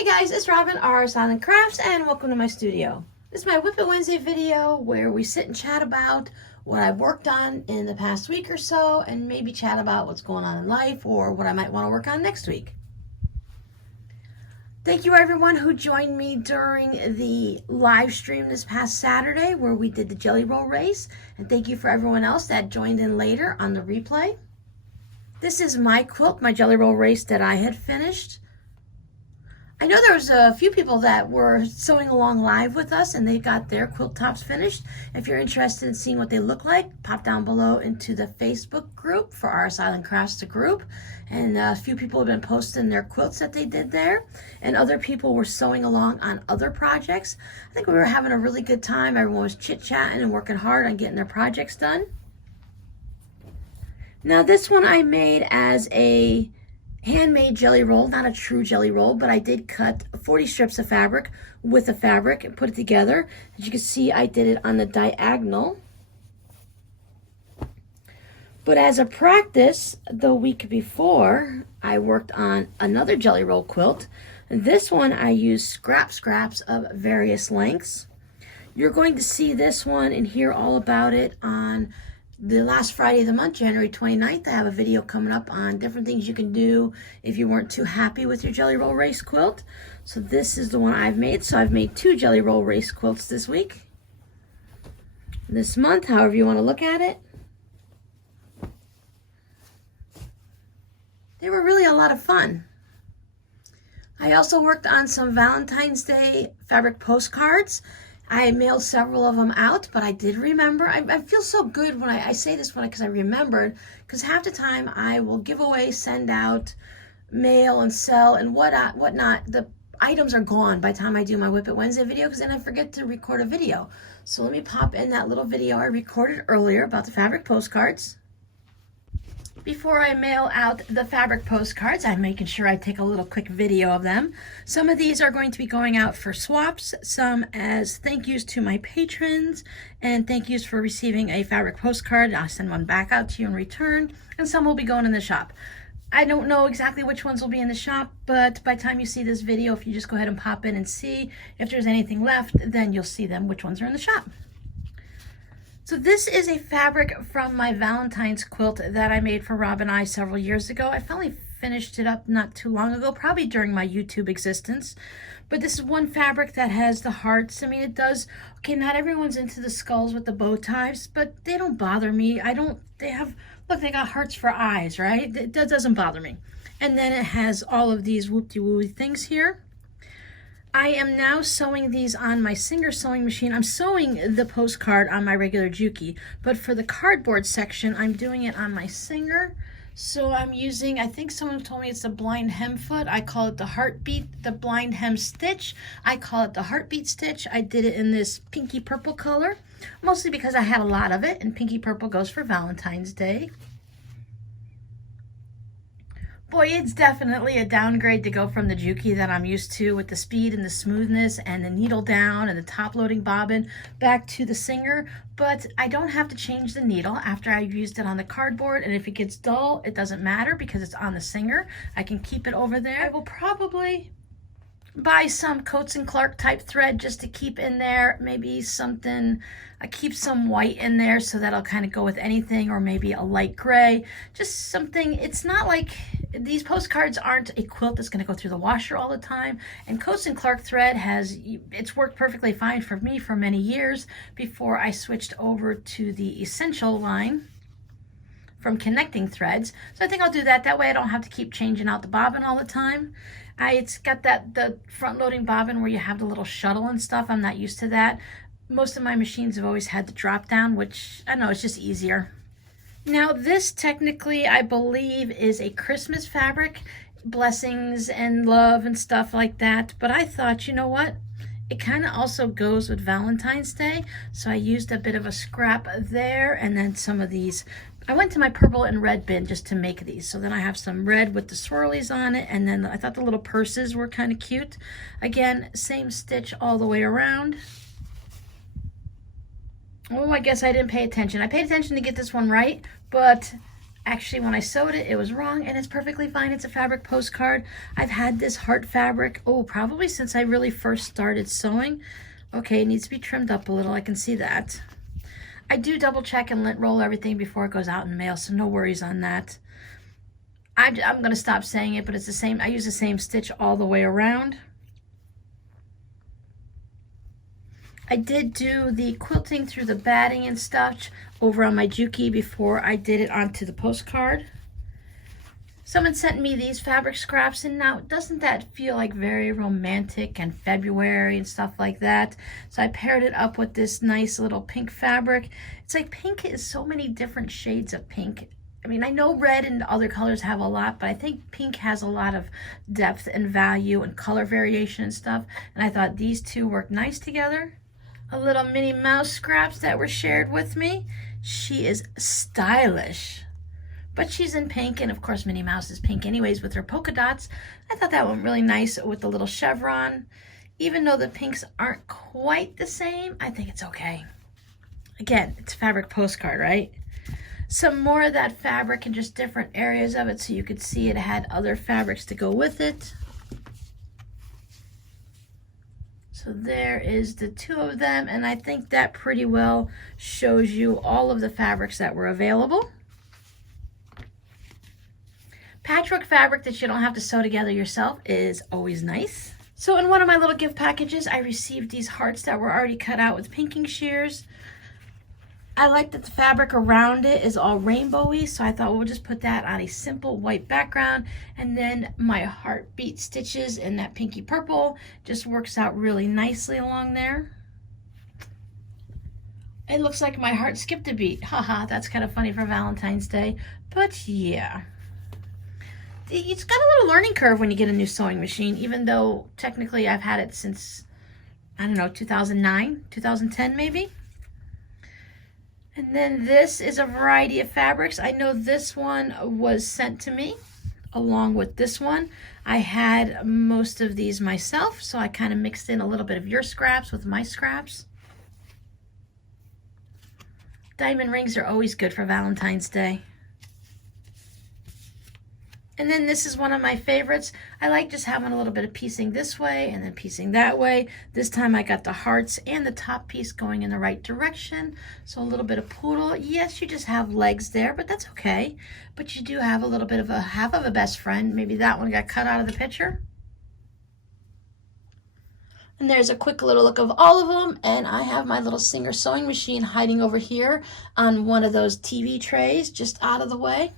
Hey guys, it's Robin, RsIslandCrafts, and welcome to my studio. This is my Whip It Wednesday video where we sit and chat about what I've worked on in the past week or so, and maybe chat about what's going on in life or what I might want to work on next week. Thank you everyone who joined me during the live stream this past Saturday where we did the jelly roll race, and thank you for everyone else that joined in later on the replay. This is my quilt, my jelly roll race that I had finished. I know there was a few people that were sewing along live with us and they got their quilt tops finished. If you're interested in seeing what they look like, pop down below into the Facebook group for RsIslandCrafts, the group. And a few people have been posting their quilts that they did there. And other people were sewing along on other projects. I think we were having a really good time. Everyone was chit-chatting and working hard on getting their projects done. Now this one I made as a handmade jelly roll, not a true jelly roll, but I did cut 40 strips of fabric with the fabric and put it together. As you can see, I did it on the diagonal. But as a practice, the week before, I worked on another jelly roll quilt. This one, I used scraps of various lengths. You're going to see this one and hear all about it on the last Friday of the month, January 29th. I have a video coming up on different things you can do if you weren't too happy with your jelly roll race quilt. So this is the one I've made. So I've made 2 jelly roll race quilts this week. This month, however you want to look at it. They were really a lot of fun. I also worked on some Valentine's Day fabric postcards. I mailed several of them out, but I did remember. I feel so good when I say this one because I remembered, because half the time I will give away, send out, mail, and sell, and whatnot. The items are gone by the time I do my Whip It Wednesday video, because then I forget to record a video. So let me pop in that little video I recorded earlier about the fabric postcards. Before I mail out the fabric postcards, I'm making sure I take a little quick video of them. Some of these are going to be going out for swaps, some as thank yous to my patrons, and thank yous for receiving a fabric postcard. I'll send one back out to you in return, and some will be going in the shop. I don't know exactly which ones will be in the shop, but by the time you see this video, if you just go ahead and pop in and see if there's anything left, then you'll see them, which ones are in the shop. So this is a fabric from my Valentine's quilt that I made for Rob and I several years ago. I finally finished it up not too long ago, probably during my YouTube existence. But this is one fabric that has the hearts. I mean, it does, okay, not everyone's into the skulls with the bow ties, but they don't bother me. Look, they got hearts for eyes, right? That doesn't bother me. And then it has all of these whoop-de-woo things here. I am now sewing these on my Singer sewing machine. I'm sewing the postcard on my regular Juki, but for the cardboard section, I'm doing it on my Singer. So I'm using, I think someone told me it's the blind hem foot. I call it the heartbeat, the blind hem stitch. I call it the heartbeat stitch. I did it in this pinky purple color, mostly because I had a lot of it, and pinky purple goes for Valentine's Day. Boy, it's definitely a downgrade to go from the Juki that I'm used to with the speed and the smoothness and the needle down and the top loading bobbin back to the Singer, but I don't have to change the needle after I've used it on the cardboard, and if it gets dull, it doesn't matter because it's on the Singer. I can keep it over there. I will probably buy some Coats and Clark type thread just to keep in there, maybe something, I keep some white in there so that'll kind of go with anything, or maybe a light gray, just something. It's not like these postcards aren't a quilt that's going to go through the washer all the time, and Coats and Clark thread it's worked perfectly fine for me for many years before I switched over to the Essential line from Connecting Threads. So I think I'll do that. That way I don't have to keep changing out the bobbin all the time. It's got the front loading bobbin where you have the little shuttle and stuff. I'm not used to that. Most of my machines have always had the drop down, which I know it's just easier. Now this technically, I believe, is a Christmas fabric, blessings and love and stuff like that. But I thought, you know what? It kind of also goes with Valentine's Day. So I used a bit of a scrap there, and then some of these. I went to my purple and red bin just to make these. So then I have some red with the swirlies on it, and then I thought the little purses were kind of cute. Again, same stitch all the way around. Oh, I guess I didn't pay attention. I paid attention to get this one right, but Actually, when I sewed it, it was wrong, and it's perfectly fine. It's a fabric postcard. I've had this heart fabric, oh, probably since I really first started sewing. Okay, it needs to be trimmed up a little. I can see that. I do double check and lint roll everything before it goes out in mail, so no worries on that. I'm going to stop saying it, but it's the same. I use the same stitch all the way around. I did do the quilting through the batting and stuff over on my Juki before I did it onto the postcard. Someone sent me these fabric scraps, and now doesn't that feel like very romantic and February and stuff like that? So I paired it up with this nice little pink fabric. It's like pink is so many different shades of pink. I mean, I know red and other colors have a lot, but I think pink has a lot of depth and value and color variation and stuff. And I thought these two work nice together. A little Minnie Mouse scraps that were shared with me. She is stylish, but she's in pink, and of course Minnie Mouse is pink anyways with her polka dots. I thought that went really nice with the little chevron. Even though the pinks aren't quite the same, I think it's okay. Again, it's a fabric postcard, right? Some more of that fabric in just different areas of it so you could see it had other fabrics to go with it. So there is the two of them, and I think that pretty well shows you all of the fabrics that were available. Patchwork fabric that you don't have to sew together yourself is always nice. So in one of my little gift packages, I received these hearts that were already cut out with pinking shears. I like that the fabric around it is all rainbowy, so I thought we'll just put that on a simple white background, and then my heartbeat stitches in that pinky purple just works out really nicely along there. It looks like my heart skipped a beat. Haha, that's kind of funny for Valentine's Day, but yeah. It's got a little learning curve when you get a new sewing machine, even though technically I've had it since, I don't know, 2009, 2010 maybe. And then this is a variety of fabrics. I know this one was sent to me along with this one. I had most of these myself, so I kind of mixed in a little bit of your scraps with my scraps. Diamond rings are always good for Valentine's Day. And then this is one of my favorites. I like just having a little bit of piecing this way and then piecing that way. This time I got the hearts and the top piece going in the right direction. So a little bit of poodle. Yes, you just have legs there, but that's okay. But you do have a little bit of a half of a best friend. Maybe that one got cut out of the picture. And there's a quick little look of all of them. And I have my little Singer sewing machine hiding over here on one of those TV trays just out of the way.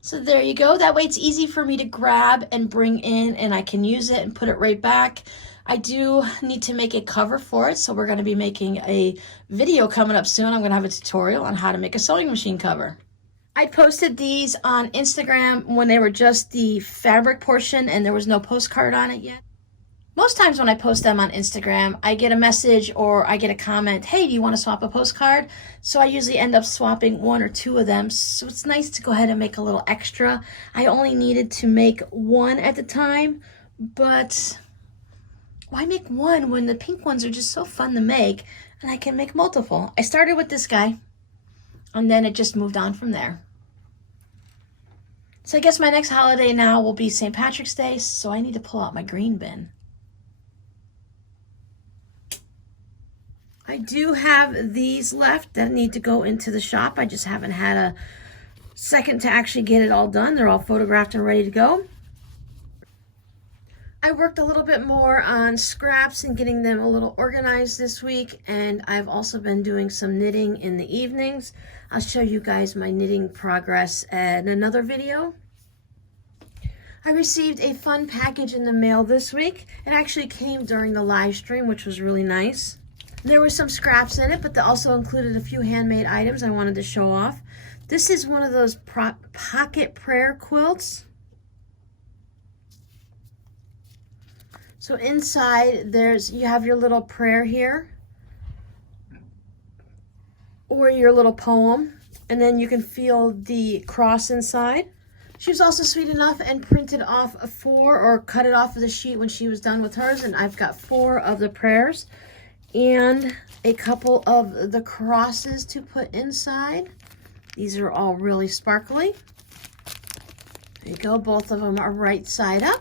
So there you go. That way it's easy for me to grab and bring in, and I can use it and put it right back. I do need to make a cover for it, so we're going to be making a video coming up soon. I'm going to have a tutorial on how to make a sewing machine cover. I posted these on Instagram when they were just the fabric portion and there was no postcard on it yet. Most times when I post them on Instagram, I get a message or I get a comment, hey, do you want to swap a postcard? So I usually end up swapping one or two of them. So it's nice to go ahead and make a little extra. I only needed to make one at the time, but why make one when the pink ones are just so fun to make and I can make multiple? I started with this guy and then it just moved on from there. So I guess my next holiday now will be St. Patrick's Day, so I need to pull out my green bin. I do have these left that need to go into the shop. I just haven't had a second to actually get it all done. They're all photographed and ready to go. I worked a little bit more on scraps and getting them a little organized this week, and I've also been doing some knitting in the evenings. I'll show you guys my knitting progress in another video. I received a fun package in the mail this week. It actually came during the live stream, which was really nice. There were some scraps in it, but they also included a few handmade items I wanted to show off. This is one of those pocket prayer quilts. So inside you have your little prayer here, or your little poem, and then you can feel the cross inside. She was also sweet enough and printed off or cut it off of the sheet when she was done with hers, and I've got 4 of the prayers and a couple of the crosses to put inside. These are all really sparkly. There you go, both of them are right side up.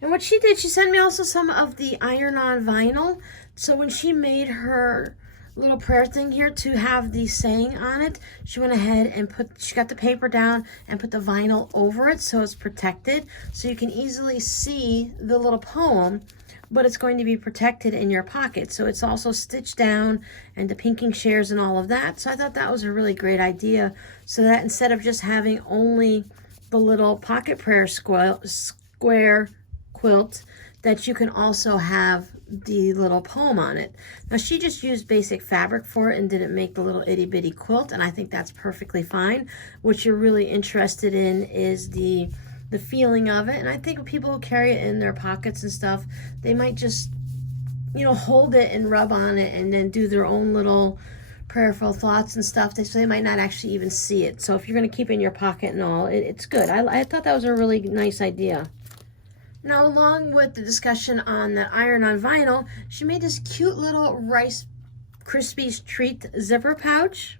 And what she did, she sent me also some of the iron-on vinyl. So when she made her little prayer thing here to have the saying on it, she went ahead and she got the paper down and put the vinyl over it so it's protected. So you can easily see the little poem, but it's going to be protected in your pocket. So it's also stitched down and the pinking shares and all of that. So I thought that was a really great idea, so that instead of just having only the little pocket prayer square quilt, that you can also have the little poem on it. Now she just used basic fabric for it and didn't make the little itty bitty quilt, and I think that's perfectly fine. What you're really interested in is the feeling of it, and I think people who carry it in their pockets and stuff, they might just, you know, hold it and rub on it and then do their own little prayerful thoughts and stuff. So they might not actually even see it. So if you're going to keep it in your pocket and all, it's good. I thought that was a really nice idea. Now, along with the discussion on the iron-on vinyl, she made this cute little Rice Krispies Treat zipper pouch.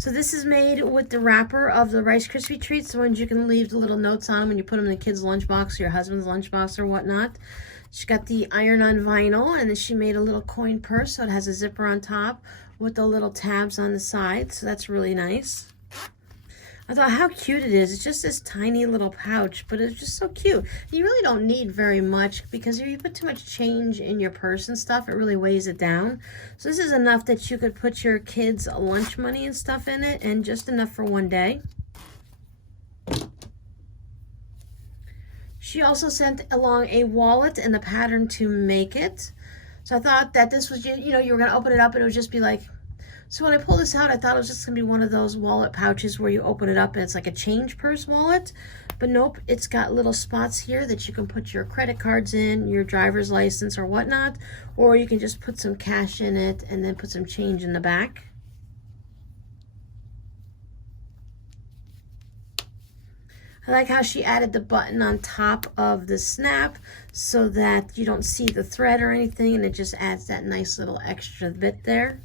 So this is made with the wrapper of the Rice Krispie Treats, the ones you can leave the little notes on them when you put them in the kid's lunchbox or your husband's lunchbox or whatnot. She got the iron-on vinyl, and then she made a little coin purse, so it has a zipper on top with the little tabs on the side, so that's really nice. I thought how cute it is. It's just this tiny little pouch, but it's just so cute. You really don't need very much, because if you put too much change in your purse and stuff, it really weighs it down. So this is enough that you could put your kids' lunch money and stuff in it, and just enough for one day. She also sent along a wallet and the pattern to make it. So I thought that this was, you know, you were going to open it up and it would just be like, so when I pulled this out, I thought it was just going to be one of those wallet pouches where you open it up and it's like a change purse wallet. But nope, it's got little spots here that you can put your credit cards in, your driver's license or whatnot. Or you can just put some cash in it and then put some change in the back. I like how she added the button on top of the snap so that you don't see the thread or anything, and it just adds that nice little extra bit there.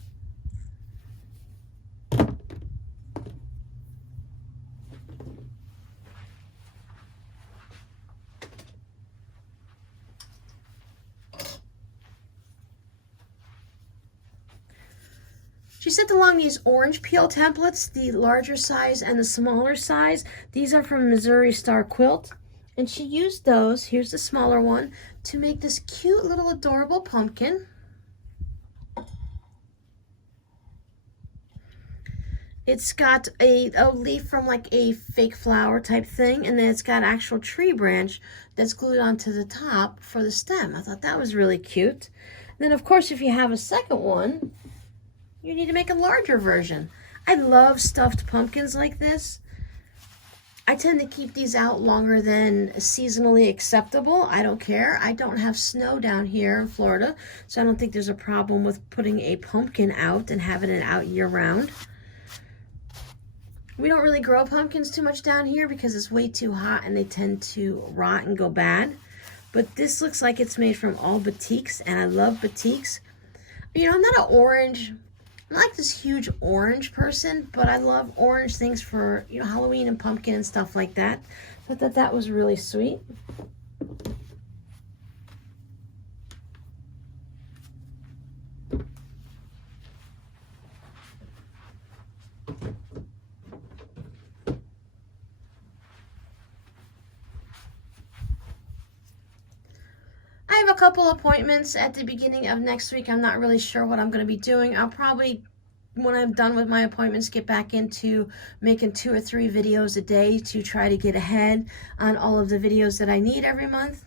She sent along these orange peel templates, the larger size and the smaller size. These are from Missouri Star Quilt. And she used those, here's the smaller one, to make this cute little adorable pumpkin. It's got a leaf from like a fake flower type thing, and then it's got an actual tree branch that's glued onto the top for the stem. I thought that was really cute. And then of course, if you have a second one, you need to make a larger version. I love stuffed pumpkins like this. I tend to keep these out longer than seasonally acceptable. I don't care. I don't have snow down here in Florida, so I don't think there's a problem with putting a pumpkin out and having it out year-round. We don't really grow pumpkins too much down here because it's way too hot and they tend to rot and go bad. But this looks like it's made from all batiks, and I love batiks. You know, I'm not like this huge orange person, but I love orange things for, you know, Halloween and pumpkin and stuff like that. I thought that was really sweet. I have a couple appointments at the beginning of next week. I'm not really sure what I'm going to be doing. I'll probably, when I'm done with my appointments, get back into making 2 or 3 videos a day to try to get ahead on all of the videos that I need every month.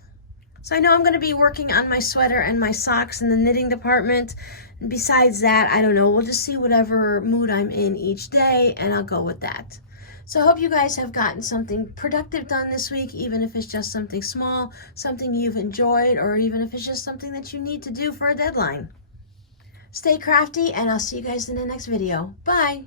So I know I'm going to be working on my sweater and my socks in the knitting department. And besides that, I don't know. We'll just see whatever mood I'm in each day, and I'll go with that. So I hope you guys have gotten something productive done this week, even if it's just something small, something you've enjoyed, or even if it's just something that you need to do for a deadline. Stay crafty, and I'll see you guys in the next video. Bye!